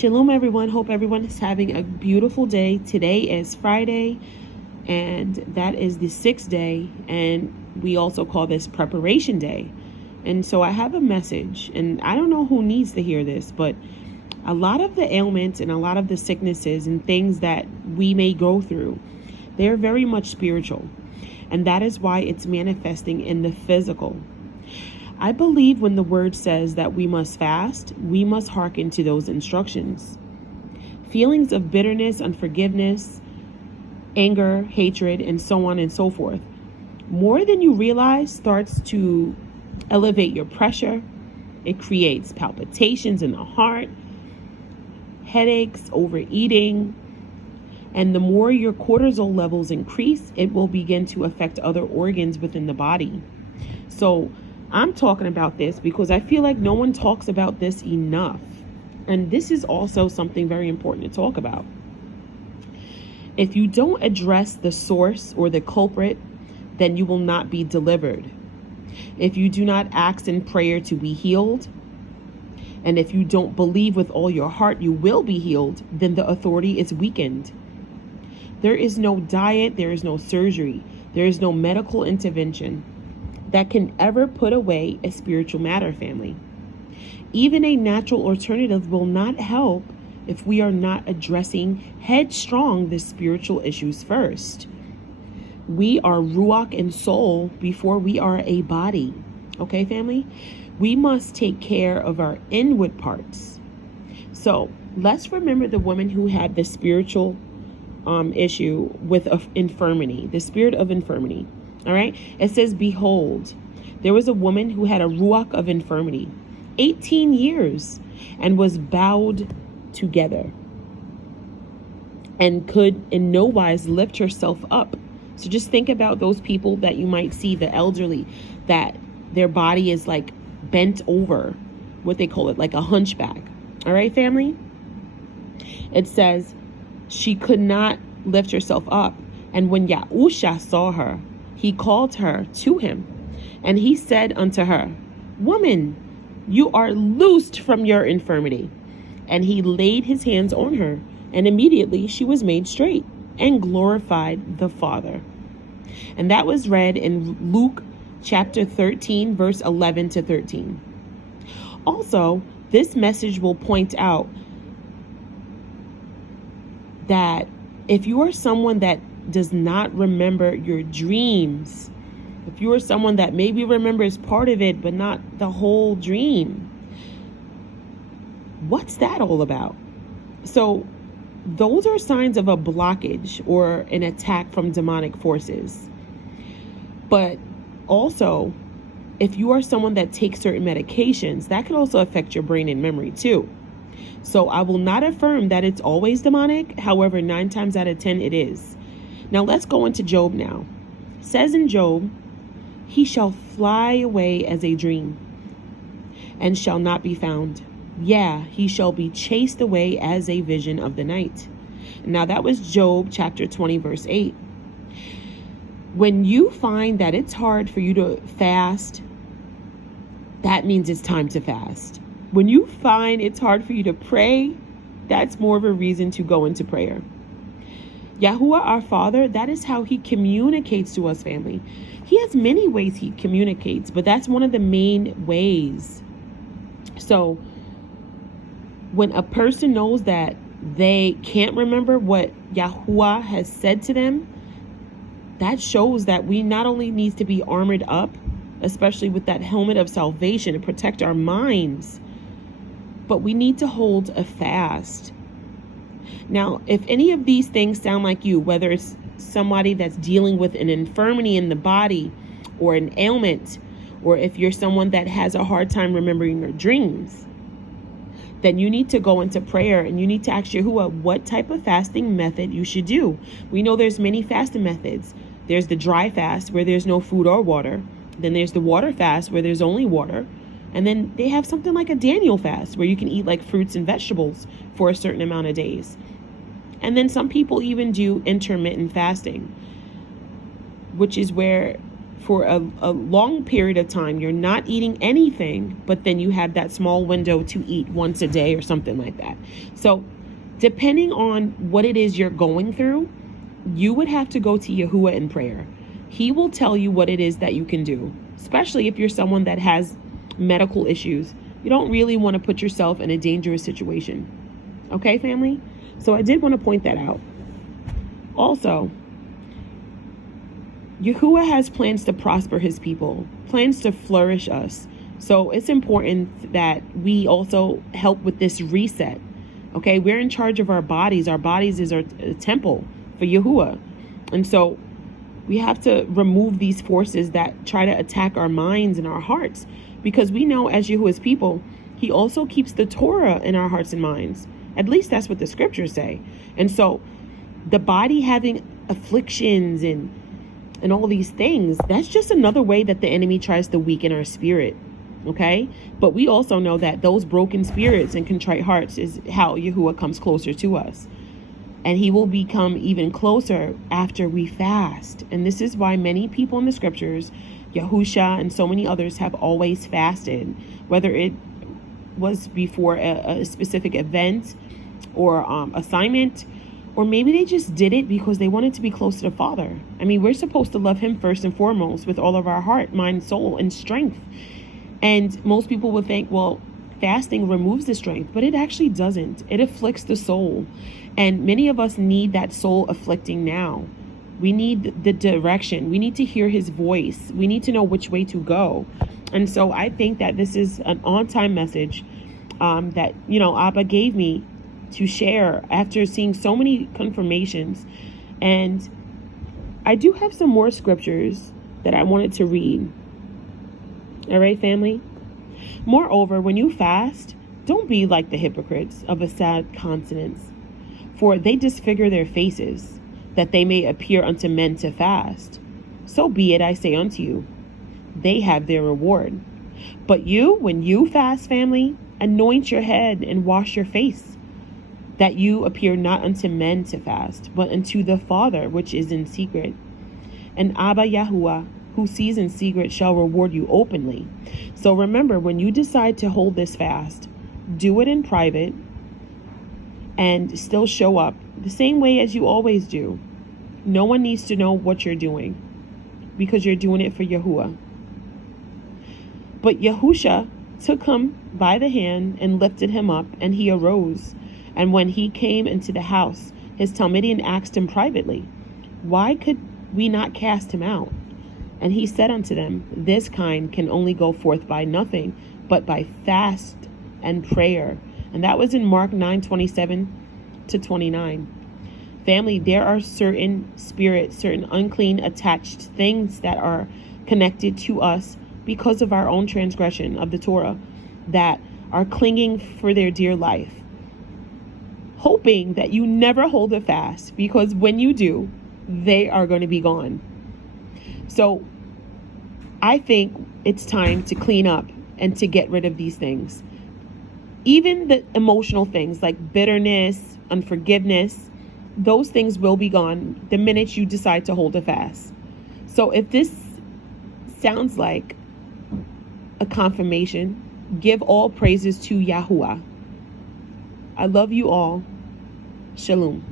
Shalom, everyone. Hope everyone is having a beautiful day. Today is Friday, and that is the 6th day, and we also call this preparation day. And so I have a message, and I don't know who needs to hear this, but a lot of the ailments and a lot of the sicknesses and things that we may go through, they're very much spiritual, and that is why it's manifesting in the physical. I believe when the word says that we must fast, we must hearken to those instructions. Feelings of bitterness, unforgiveness, anger, hatred, and so on and so forth, more than you realize, starts to elevate your pressure. It creates palpitations in the heart, headaches, overeating, and the more your cortisol levels increase, it will begin to affect other organs within the body. So I'm talking about this because I feel like no one talks about this enough. And this is also something very important to talk about. If you don't address the source or the culprit, then you will not be delivered. If you do not ask in prayer to be healed, and if you don't believe with all your heart you will be healed, then the authority is weakened. There is no diet, there is no surgery, there is no medical intervention that can ever put away a spiritual matter, family. Even a natural alternative will not help if we are not addressing headstrong the spiritual issues first. We are ruach and soul before we are a body. Okay, family? We must take care of our inward parts. So let's remember the woman who had the spiritual issue with infirmity, the spirit of infirmity. All right. It says, behold, there was a woman who had a ruach of infirmity, 18 years, and was bowed together and could in no wise lift herself up. So just think about those people that you might see, the elderly, that their body is like bent over, what they call it, like a hunchback. All right, family. It says she could not lift herself up. And when Yahusha saw her, he called her to him, and he said unto her, woman, you are loosed from your infirmity. And he laid his hands on her, and immediately she was made straight and glorified the Father. And that was read in Luke chapter 13, verse 11 to 13. Also, this message will point out that if you are someone that does not remember your dreams, if you are someone that maybe remembers part of it but not the whole dream, what's that all about? So those are signs of a blockage or an attack from demonic forces. But also, if you are someone that takes certain medications, that could also affect your brain and memory too. So I will not affirm that it's always demonic. However, 9 times out of 10 it is. Now let's go into Job now. It says in Job, he shall fly away as a dream and shall not be found. Yeah, he shall be chased away as a vision of the night. Now that was Job chapter 20, verse 8. When you find that it's hard for you to fast, that means it's time to fast. When you find it's hard for you to pray, that's more of a reason to go into prayer. Yahuwah, our Father, that is how he communicates to us, family. He has many ways he communicates, but that's one of the main ways. So when a person knows that they can't remember what Yahuwah has said to them, that shows that we not only need to be armored up, especially with that helmet of salvation to protect our minds, but we need to hold a fast. Now, if any of these things sound like you, whether it's somebody that's dealing with an infirmity in the body or an ailment, or if you're someone that has a hard time remembering your dreams, then you need to go into prayer and you need to ask Yahuwah what type of fasting method you should do. We know there's many fasting methods. There's the dry fast where there's no food or water. Then there's the water fast where there's only water. And then they have something like a Daniel fast where you can eat like fruits and vegetables for a certain amount of days. And then some people even do intermittent fasting, which is where for a long period of time. You're not eating anything, but then you have that small window to eat once a day or something like that. So depending on what it is you're going through, you would have to go to Yahuwah in prayer. He will tell you what it is that you can do, especially if you're someone that has medical issues. You don't really want to put yourself in a dangerous situation. Okay, family? So I did want to point that out. Also, Yahuwah has plans to prosper his people, plans to flourish us. So it's important that we also help with this reset. Okay, we're in charge of our bodies. Our bodies is our temple for Yahuwah. And so we have to remove these forces that try to attack our minds and our hearts, because we know as Yahuwah's people, he also keeps the Torah in our hearts and minds. At least that's what the scriptures say. And so the body having afflictions and all these things, that's just another way that the enemy tries to weaken our spirit. Okay? But we also know that those broken spirits and contrite hearts is how Yahuwah comes closer to us. And he will become even closer after we fast. And this is why many people in the scriptures, Yahusha and so many others, have always fasted, whether it was before a specific event or assignment, or maybe they just did it because they wanted to be close to the Father. I mean, we're supposed to love him first and foremost with all of our heart, mind, soul, and strength. And most people would think, well, fasting removes the strength, but it actually doesn't. It afflicts the soul. And many of us need that soul afflicting now. We need the direction. We need to hear his voice. We need to know which way to go. And so I think that this is an on-time message that, Abba gave me to share after seeing so many confirmations. And I do have some more scriptures that I wanted to read. All right, family? Moreover, when you fast, don't be like the hypocrites of a sad countenance, for they disfigure their faces, that they may appear unto men to fast. So be it, I say unto you, they have their reward. But you, when you fast, family, anoint your head and wash your face, that you appear not unto men to fast, but unto the Father which is in secret. And Abba Yahuwah, who sees in secret, shall reward you openly. So remember, when you decide to hold this fast, do it in private and still show up the same way as you always do. No one needs to know what you're doing, because you're doing it for Yahuwah. But Yahusha took him by the hand and lifted him up, and he arose. And when he came into the house, his Talmudian asked him privately, why could we not cast him out? And he said unto them, this kind can only go forth by nothing, but by fast and prayer. And that was in Mark 9:27-29. Family, there are certain spirits, certain unclean attached things that are connected to us because of our own transgression of the Torah, that are clinging for their dear life, hoping that you never hold a fast, because when you do, they are going to be gone. So I think it's time to clean up and to get rid of these things. Even the emotional things like bitterness, unforgiveness, those things will be gone the minute you decide to hold a fast. So if this sounds like a confirmation, give all praises to Yahuwah. I love you all. Shalom.